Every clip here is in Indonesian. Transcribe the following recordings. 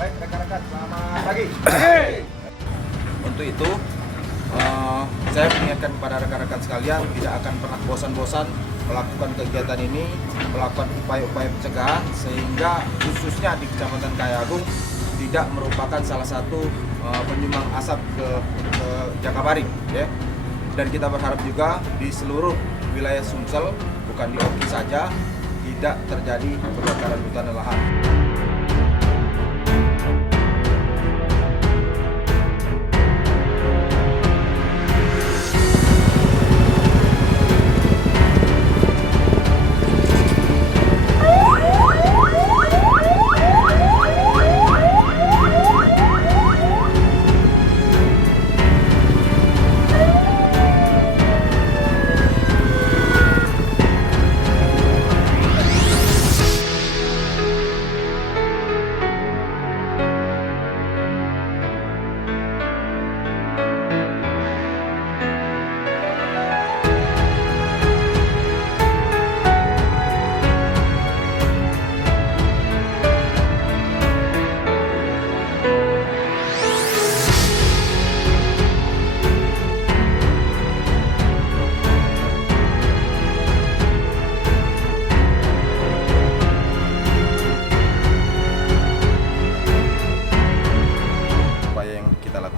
Baik rekan-rekan, selamat pagi. Untuk itu, saya mengingatkan kepada rekan-rekan sekalian tidak akan pernah bosan-bosan melakukan kegiatan ini, melakukan upaya-upaya pencegahan sehingga khususnya di Kecamatan Kayagung tidak merupakan salah satu penyumbang asap ke Jakabaring, ya. Dan kita berharap juga di seluruh wilayah Sumsel, bukan di Oki saja, tidak terjadi kebakaran hutan dan lahan.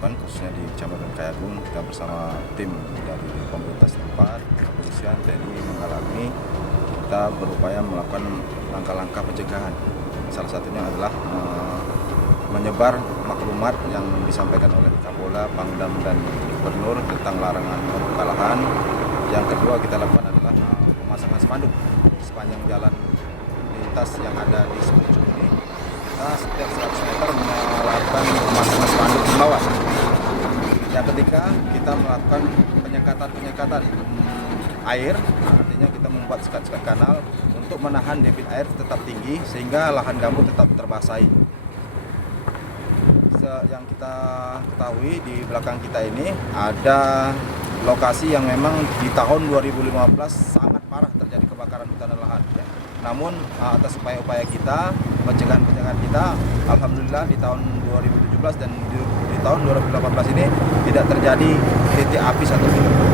Khususnya di Kecamatan Kayagung, kita bersama tim dari pemerintah setempat, kepolisian, TNI, mengalami, kita berupaya melakukan langkah-langkah pencegahan. Salah satunya adalah menyebar maklumat yang disampaikan oleh Kapolda, Pangdam, dan Gubernur tentang larangan membuka lahan. Yang kedua kita lakukan adalah pemasangan spanduk sepanjang jalan lintas yang ada di Sepucuk ini. Kita setiap 100 meter melakukan pemasangan spanduk himbauan. Yang ketiga, kita melakukan penyekatan air, artinya kita membuat sekat-sekat kanal untuk menahan debit air tetap tinggi sehingga lahan gambut tetap terbasahi. Yang kita ketahui di belakang kita ini ada lokasi yang memang di tahun 2015 sangat parah terjadi kebakaran hutan dan lahan. Namun atas upaya-upaya kita, pencegahan kita, alhamdulillah di tahun 2017 dan di tahun 2018 ini tidak terjadi titik api satupun.